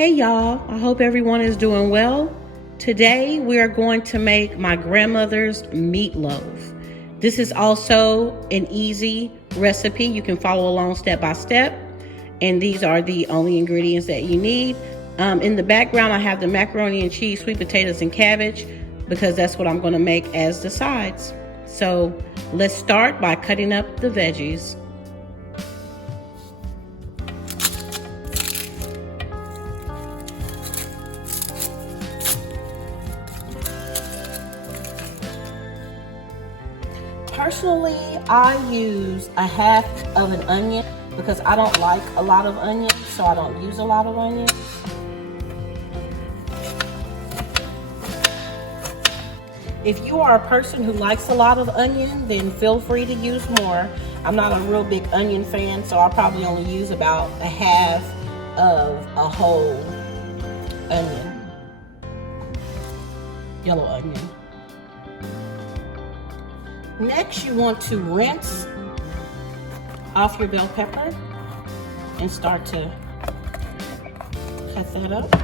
Hey y'all, I hope everyone is doing well. Today we are going to make my grandmother's meatloaf. This is also an easy recipe. You can follow along step by step. And these are the only ingredients that you need. In the background I have the macaroni and cheese, sweet potatoes, and cabbage because that's what I'm going to make as the sides. So let's start by cutting up the veggies. Personally, I use a half of an onion because I don't like a lot of onions, so I don't use a lot of onions. If you are a person who likes a lot of onion, then feel free to use more. I'm not a real big onion fan, so I'll probably only use about a half of a whole onion, yellow onion. Next, you want to rinse off your bell pepper and start to cut that up.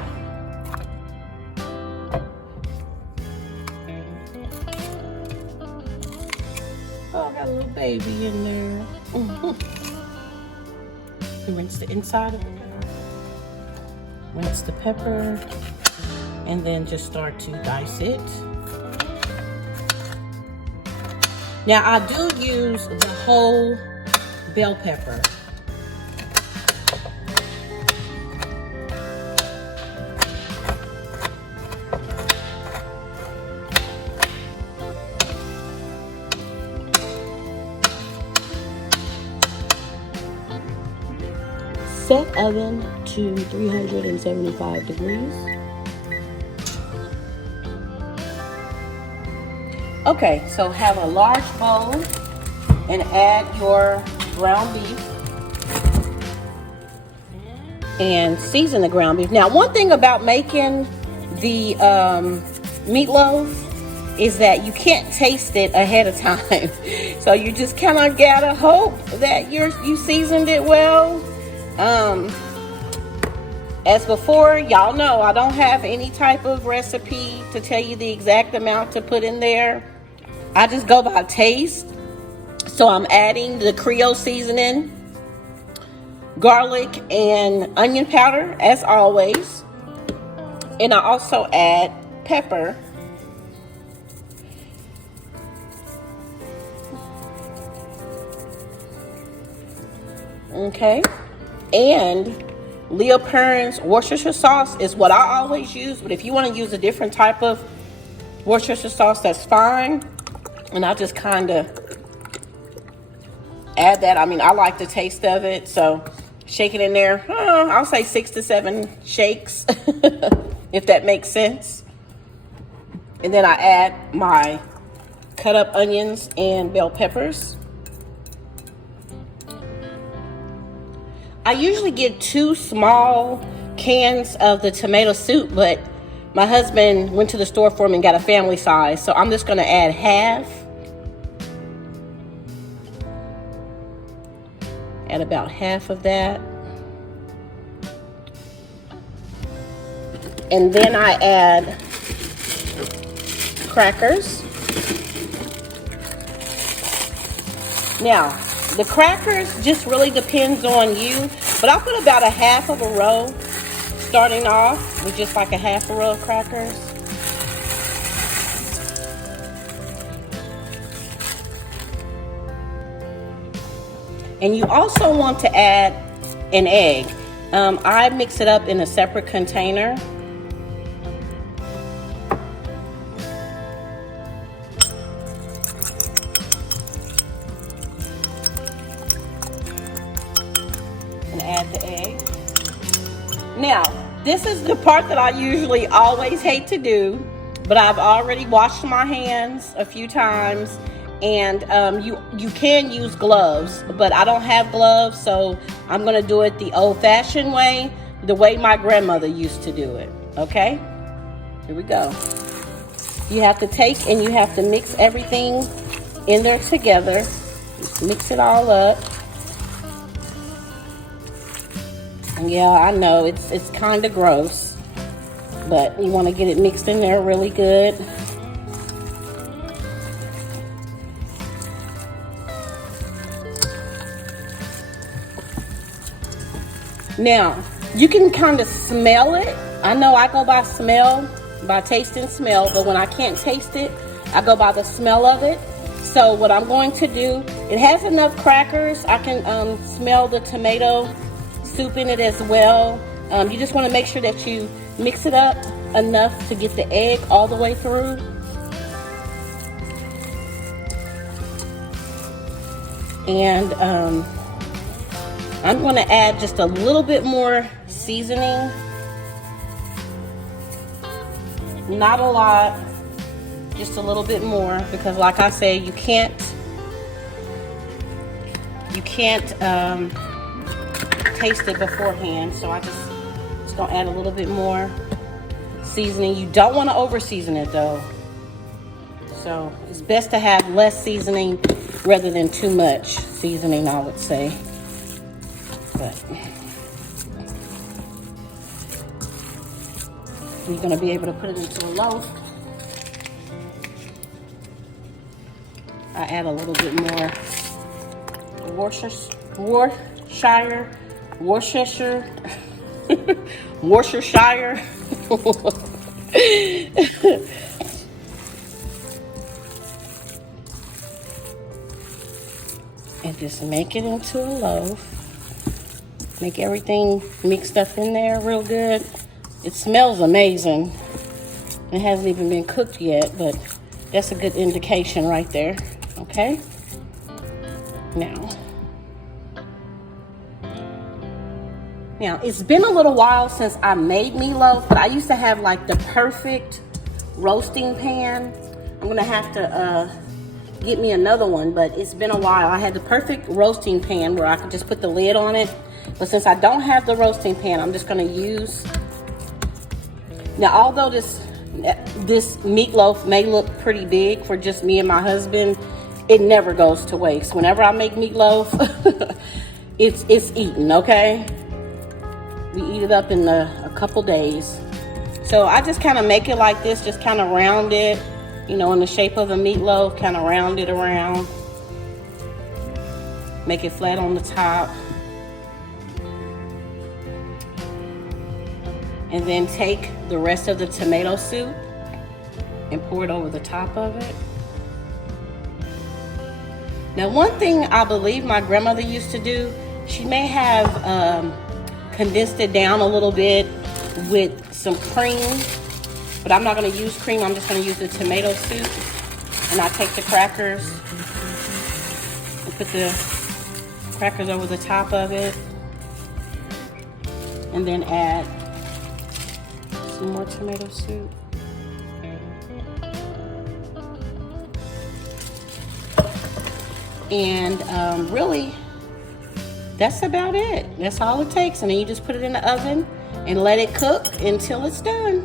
Oh, I got a little baby in there. Rinse the inside of it. Rinse the pepper and then just start to dice it. Now, I do use the whole bell pepper. Set oven to 375 degrees. Okay, so have a large bowl and add your ground beef and season the ground beef. Now, one thing about making the meatloaf is that you can't taste it ahead of time. So you just kind of gotta hope that you seasoned it well. As before, y'all know I don't have any type of recipe to tell you the exact amount to put in there. I just go by taste. So I'm adding the Creole seasoning, garlic and onion powder as always. And I also add pepper. Okay. And Leo Perrin's Worcestershire sauce is what I always use. But if you want to use a different type of Worcestershire sauce, that's fine. And I just kind of add that. I mean, I like the taste of it, so shake it in there. I'll say 6 to 7 shakes, if that makes sense. And then I add my cut up onions and bell peppers. I usually get 2 small cans of the tomato soup, but my husband went to the store for me and got a family size, so I'm just going to add half. Add about half of that. And then I add crackers. Now, the crackers just really depends on you, but I'll put about a half of a row starting off with just like a half a row of crackers. And you also want to add an egg. I mix it up in a separate container. And add the egg. Now, this is the part that I usually always hate to do, but I've already washed my hands a few times. And you can use gloves, but I don't have gloves, so I'm going to do it the old-fashioned way, the way my grandmother used to do it. Okay? Here we go. You have to take and you have to mix everything in there together. Just mix it all up. Yeah, I know it's kind of gross, but you want to get it mixed in there really good. Now, you can kind of smell it. I know I go by smell, by taste and smell, but when I can't taste it, I go by the smell of it. So what I'm going to do, it has enough crackers. I can smell the tomato soup in it as well. You just want to make sure that you mix it up enough to get the egg all the way through. And I'm going to add just a little bit more seasoning. Not a lot, just a little bit more, because like I say, you can't taste it beforehand. So I just gonna add a little bit more seasoning. You don't want to over season it though. So it's best to have less seasoning rather than too much seasoning, I would say. But you're going to be able to put it into a loaf. I add a little bit more Worcestershire. And just make it into a loaf. Make everything mixed up in there real good. It smells amazing. It hasn't even been cooked yet, but that's a good indication right there. Okay? Now, it's been a little while since I made meatloaf, but I used to have like the perfect roasting pan. I'm gonna have to get me another one, but it's been a while. I had the perfect roasting pan where I could just put the lid on it. But since I don't have the roasting pan, I'm just gonna use. Now, although this meatloaf may look pretty big for just me and my husband, it never goes to waste. Whenever I make meatloaf, it's eaten, okay? We eat it up in a couple days. So I just kind of make it like this, just kind of round it, you know, in the shape of a meatloaf, kind of round it around. Make it flat on the top. And then take the rest of the tomato soup and pour it over the top of it. Now, one thing I believe my grandmother used to do, she may have condensed it down a little bit with some cream, but I'm not going to use cream. I'm just going to use the tomato soup. And I take the crackers and put the crackers over the top of it, and then add some more tomato soup. And really, that's about it. That's all it takes. And then you just put it in the oven and let it cook until it's done.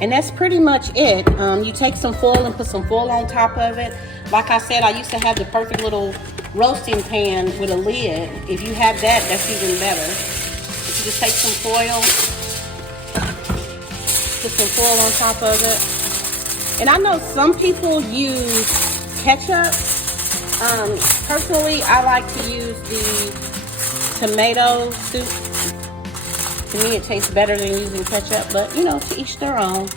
And that's pretty much it. You take some foil and put some foil on top of it. Like I said, I used to have the perfect little roasting pan with a lid. If you have that, that's even better. You just take some foil, put some foil on top of it. And I know some people use ketchup. Personally, I like to use the tomato soup. To me, it tastes better than using ketchup, but you know, to each their own.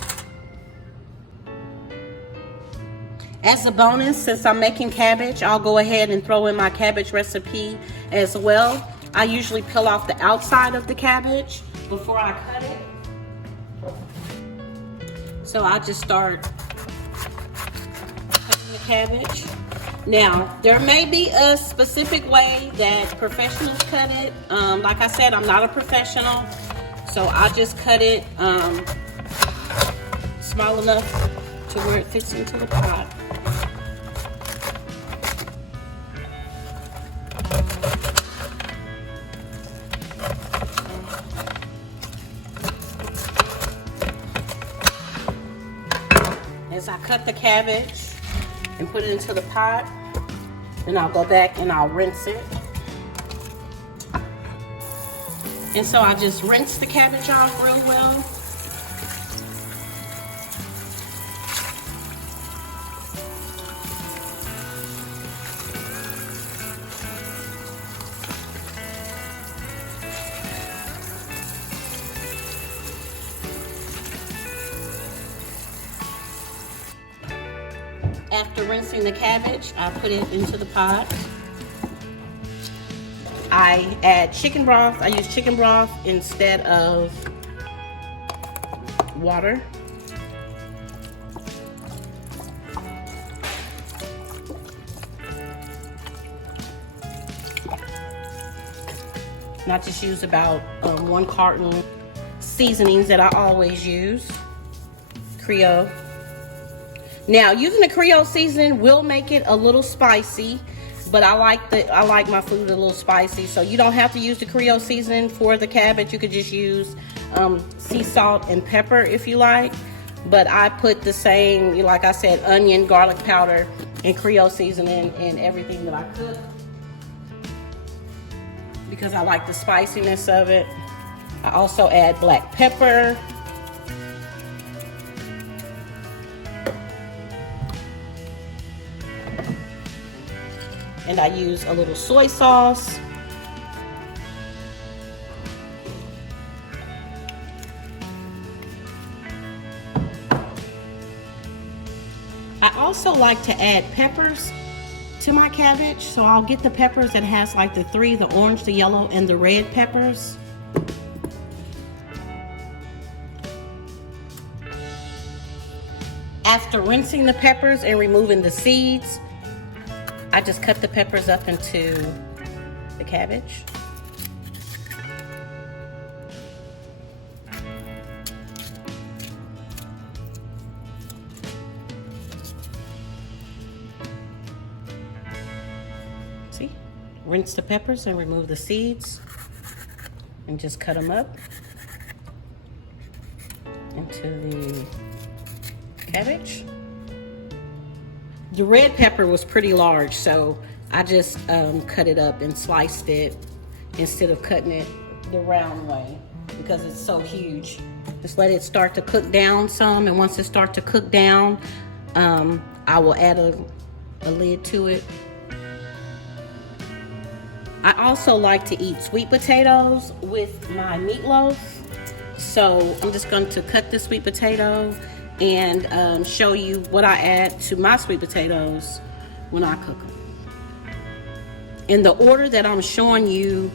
As a bonus, since I'm making cabbage, I'll go ahead and throw in my cabbage recipe as well. I usually peel off the outside of the cabbage before I cut it. So I just start cutting the cabbage. Now, there may be a specific way that professionals cut it. Like I said, I'm not a professional, so I just cut it small enough to where it fits into the pot. As I cut the cabbage and put it into the pot, then I'll go back and I'll rinse it. And so I just rinse the cabbage off real well. After rinsing the cabbage, I put it into the pot. I add chicken broth. I use chicken broth instead of water. And I just use about 1 carton seasonings that I always use. Creole. Now, using the Creole seasoning will make it a little spicy, but I like my food a little spicy, so you don't have to use the Creole seasoning for the cabbage. You could just use sea salt and pepper if you like, but I put the same, like I said, onion, garlic powder, and Creole seasoning in everything that I cook because I like the spiciness of it. I also add black pepper. And I use a little soy sauce. I also like to add peppers to my cabbage. So I'll get the peppers that has like the 3, the orange, the yellow, and the red peppers. After rinsing the peppers and removing the seeds, I just cut the peppers up into the cabbage. See? Rinse the peppers and remove the seeds and just cut them up into the cabbage. The red pepper was pretty large, so I just cut it up and sliced it instead of cutting it the round way because it's so huge. Just let it start to cook down some, and once it starts to cook down, I will add a lid to it. I also like to eat sweet potatoes with my meatloaf, so I'm just going to cut the sweet potato and show you what I add to my sweet potatoes when I cook them. In the order that I'm showing you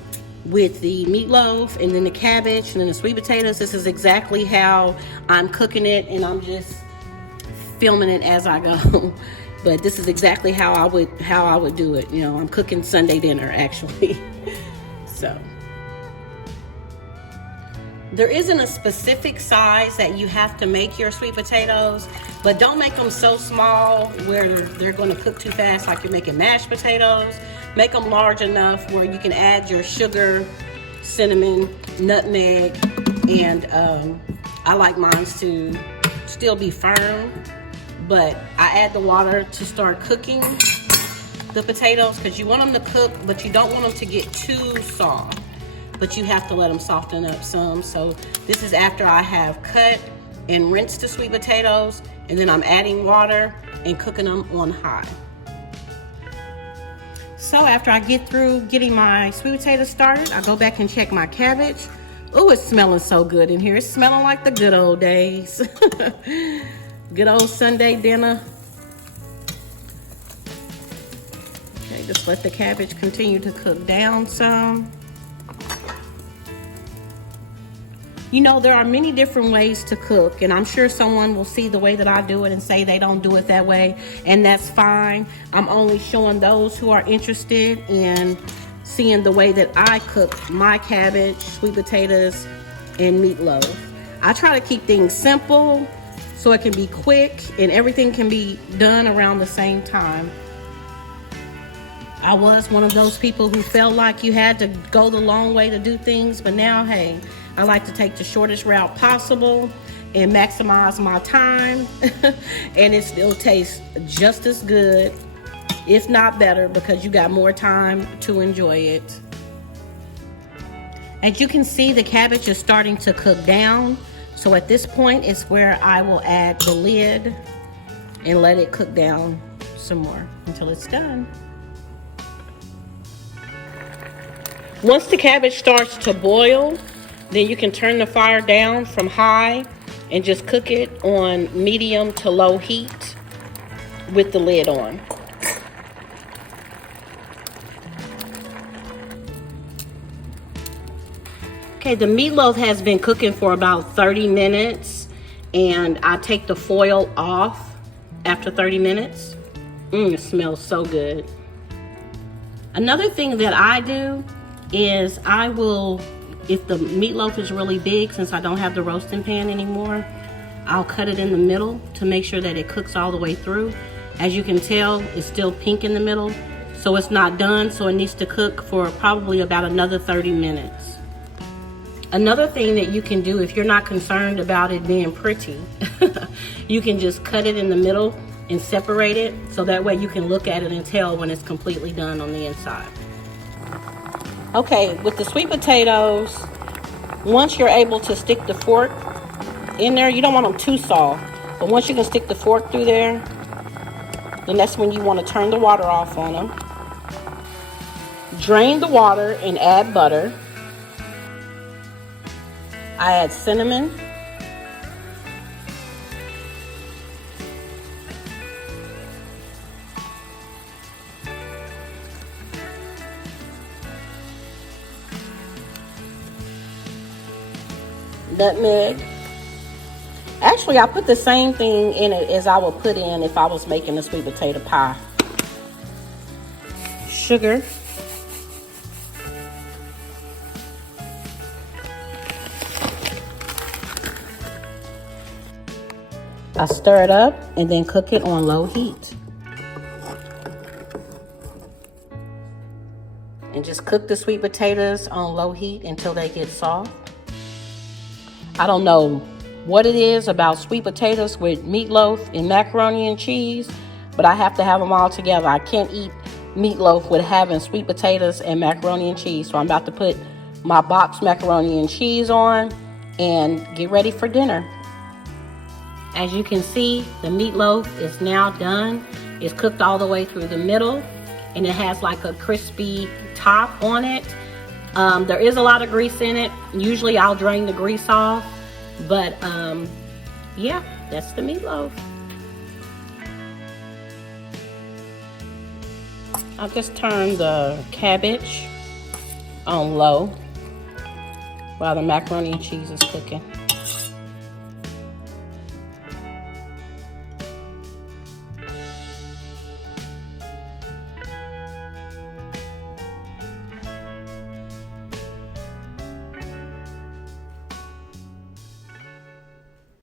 with the meatloaf and then the cabbage and then the sweet potatoes, this is exactly how I'm cooking it, and I'm just filming it as I go. But this is exactly how I would do it. You know, I'm cooking Sunday dinner actually. So there isn't a specific size that you have to make your sweet potatoes, but don't make them so small where they're going to cook too fast like you're making mashed potatoes. Make them large enough where you can add your sugar, cinnamon, nutmeg, and I like mine to still be firm, but I add the water to start cooking the potatoes because you want them to cook, but you don't want them to get too soft. But you have to let them soften up some. So this is after I have cut and rinsed the sweet potatoes, and then I'm adding water and cooking them on high. So after I get through getting my sweet potatoes started, I go back and check my cabbage. Oh, it's smelling so good in here. It's smelling like the good old days. Good old Sunday dinner. Okay, just let the cabbage continue to cook down some. You know, there are many different ways to cook, and I'm sure someone will see the way that I do it and say they don't do it that way, and that's fine. I'm only showing those who are interested in seeing the way that I cook my cabbage, sweet potatoes, and meatloaf. I try to keep things simple so it can be quick and everything can be done around the same time. I was one of those people who felt like you had to go the long way to do things, but now, hey, I like to take the shortest route possible and maximize my time and it still tastes just as good, if not better, because you got more time to enjoy it. As you can see, the cabbage is starting to cook down. So at this point is where I will add the lid and let it cook down some more until it's done. Once the cabbage starts to boil, then you can turn the fire down from high and just cook it on medium to low heat with the lid on. Okay, the meatloaf has been cooking for about 30 minutes, and I take the foil off after 30 minutes. It smells so good. Another thing that I do is I will, if the meatloaf is really big, since I don't have the roasting pan anymore, I'll cut it in the middle to make sure that it cooks all the way through. As you can tell, it's still pink in the middle, so it's not done, so it needs to cook for probably about another 30 minutes. Another thing that you can do if you're not concerned about it being pretty, you can just cut it in the middle and separate it, so that way you can look at it and tell when it's completely done on the inside. Okay, with the sweet potatoes, once you're able to stick the fork in there, you don't want them too soft, but once you can stick the fork through there, then that's when you want to turn the water off on them. Drain the water and add butter. I add cinnamon. Nutmeg. Actually, I put the same thing in it as I would put in if I was making a sweet potato pie. Sugar. I stir it up and then cook it on low heat. And just cook the sweet potatoes on low heat until they get soft. I don't know what it is about sweet potatoes with meatloaf and macaroni and cheese, but I have to have them all together. I can't eat meatloaf with having sweet potatoes and macaroni and cheese. So I'm about to put my boxed macaroni and cheese on and get ready for dinner. As you can see, the meatloaf is now done. It's cooked all the way through the middle, and it has like a crispy top on it. There is a lot of grease in it. Usually I'll drain the grease off, but yeah, that's the meatloaf. I'll just turn the cabbage on low while the macaroni and cheese is cooking.